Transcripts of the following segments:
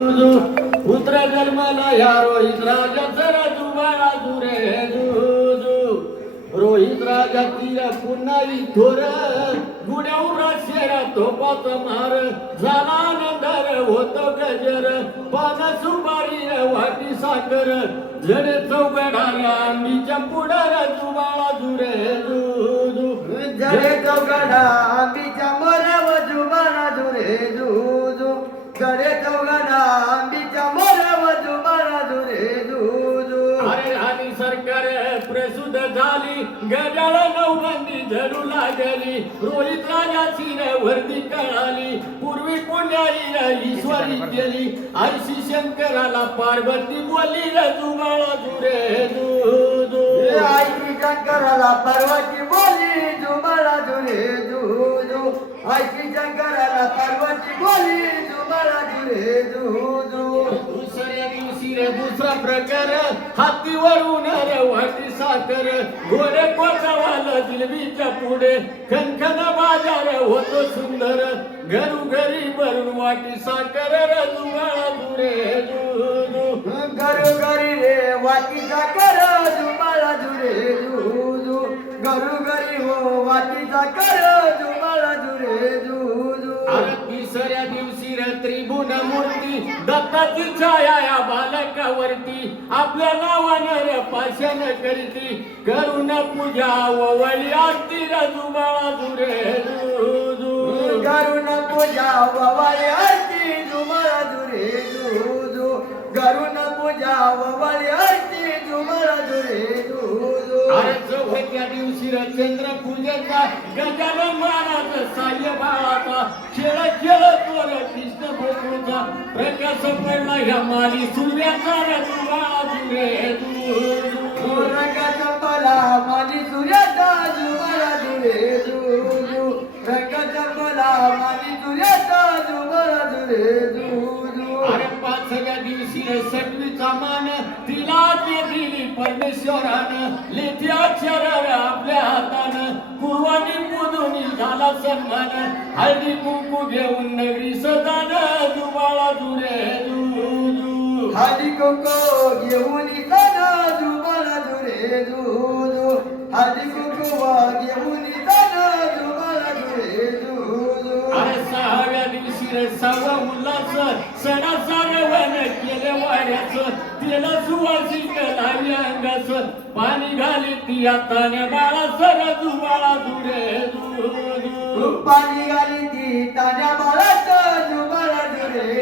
पुत्र जन्माला या रोहित राजाचा राजू बाळा दुरे दुजू रोहित राजा तिला पुन्हा थोर गुड्यावर शेरा तोपात मार. झाला नंदर होतो गजर पान सुपारी वाटी साखर. झडे चौघडार आंबीच्या पुढार जुबाळा दुरे दुजू जरे झडे आंबीच्या झाली गजाळ नौबंदी धरू लागली रोहित राजाची वर्दी कळाली पूर्वी पुण्याई ईश्वरी केली आयशी शंकराला पार्वती बोली रजुबाळा दुरे दू हे आईची शंकराला पर्वती बोली जुबाला दुरे दुजू आईची शंकराला पर्वती बोली जुबाला दुरे दुजू दुसऱ्या दिवशी रे दुसरा प्रकार हातीवरून रे वाटी साखर घोडे कोचावाला जिलबीच्या पुढे. खनखन बाजार होतो सुंदर घरू घरी भरून वाटी साखर रजुबाळा दुरे दू घरोघरी रे वाटी साखर जुबाला दुरे दुजू घरोघरी हो वाटी साखर मूर्ती दत्ताची छाया या बालकावरती आपल्या नावानं पाषाण करती. करुण पूजा वळी आरती रजुबाळा दुरे दू गरुण पूजा ववाळी आरती जुबाला दुरे दुजू गरुण पूजा ववाळी आरती जुबाला दुरे दुजू अरे चौथ्या दिवशी चंद्र पूजेचा गजानन प्रकाश पडला ह्या माली सूर्याचा रजुबाळा दुरे दू रंगाचा मला माझी सूर्याचा जुबाला दुरे दुजू रंगाचा मला माझी सूर्याचा जुबाला दुरे दुजू अरे पाचव्या दिवशी सटवीचा मान तिला ते दिली परमेश्वरानं लेथी अक्षर आपल्या हातानं. पूर्वानी पुदुनी झाला सन्मान. हळदी कुंकू घेऊन नगरी सदान दुबाळा दुरे दू हादी कोको घेऊन जाना जुबाला दुरे दुजू हादी कोको घेऊन जाना जुबाला दुरे दुजू अरे सहाव्या दिवशी रे सहावा तेला सुवासिक लावी अंगाच पाणी घाली ती हाताने बाळा सर दुबाळा दुरे दू पाणी गाली ती तान्या बाळात जुबाला दुरे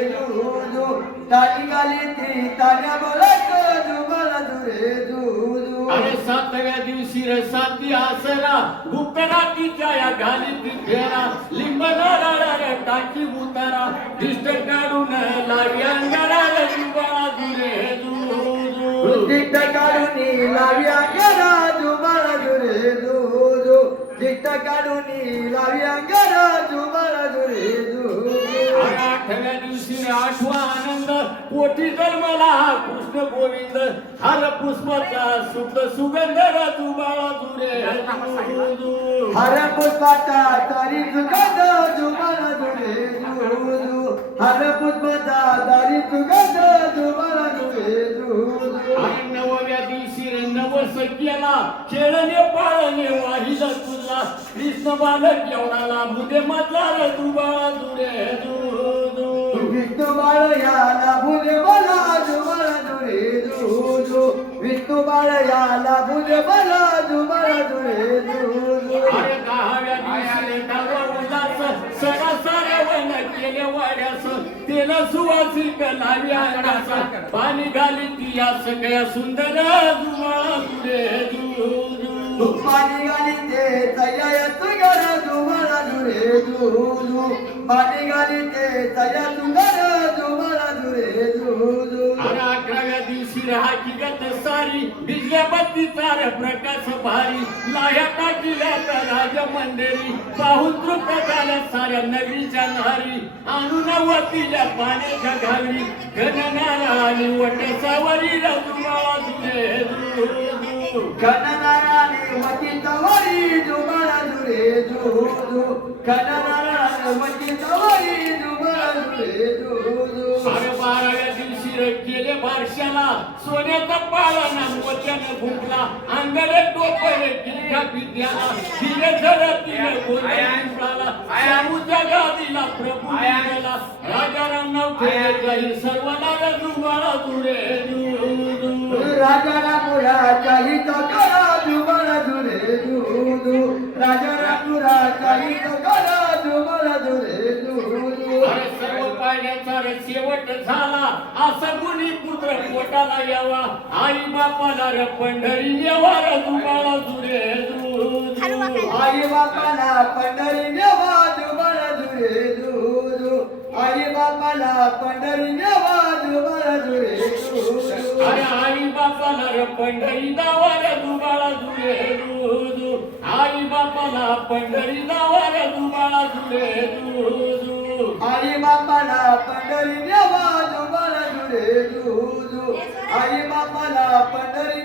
ताणी गाली ती बाळात जुबाला दुरे दुजू अरे सातव्या दिवशी रे साती आसरा गुप्तरातीच्या या घाली ती फेरा. लिंबना रे टाकी उतारा. दिष्ट काढून लावी जुबाळा दुरे दू दिट्ट काढून लाव्या गेला जुबाला दुरे दुजू दिट्ट काढून लाव्या गेला जुबाला आठवा आनंद पोटी जन्मला हा कृष्ण गोविंद हर पुष्पाचा शुद्ध सुगंध रजुबाळा दुरे. दू हर पुष्पाचा तारी सुगंध जुबाला दुरे. हर पुष्पाचा तारी सुगंध जुबाला दुरे. नवव्या दिवशी रे नवस केला खेळणे पाळणे वाहिला तुझा कृष्ण बालक एवढाला मुदे मधला रे दुबाळा दुरे. दू विष्णू बाळ याला भुले मला जुबाला दुरे दुजू विष्णू बाळ याला भुले मला जुबाला दुरे दुजू दहाव्या दिवशी वन केले वाड्यास. तेला सुवासिक लावी अंगास पाणी घाली ती या सगळ्या सुंदर दुरे पाणी गाली ते तया तुगर जुबाला दुरे दुजू पाणी गाली ते तया तुगर जुबाला दुरे दुजू अरे अकराव्या दिवशी रे हकीकत सारी बिजल्या बत्ती तार प्रकाश भारी. लाया टाकील्या त्या राज मंदिरी पाहून तृप्त झाल्या साऱ्या नगरीच्या नारी. आणून वतील्या पाण्याच्या घागरी गणनारा आणि वटसावरी रजुमाळा दुरे दू कननाराने दुजू कननाराने मती तवरी जुबाला दुरे दुजू अरे बारा केले बारशाला सोन्याचा पाळणा मोत्यानं फुंकला अंगाने टोपले किल्ल्या पित्याला हिरे झडतीने गोंधळाला शाहूच्या गादीला प्रभू गेला राजाराम नाव ठेवले जाईल सर्वांना जुंगाळा दुरे दू राजा रामुराच्या हित करा जुबल दुरे दूधू राजा झाला. असा गुणी पुत्र पोटाला यावा. आई बापाला रे पंढरी नेवा रे जुंगाळा दुरे दू आई बापाला पंढरी नेवा दुरे दूधू आई बापाला पंढरी नेवा दुरे दूधू अरे आई बापाला रे पंढरी दावा रे दुबाळा दूधू आई बापाला पंढरी दावा रे दुबाळा दूधू आई बापाला पंढरी नेवा आई बापाला पंढरी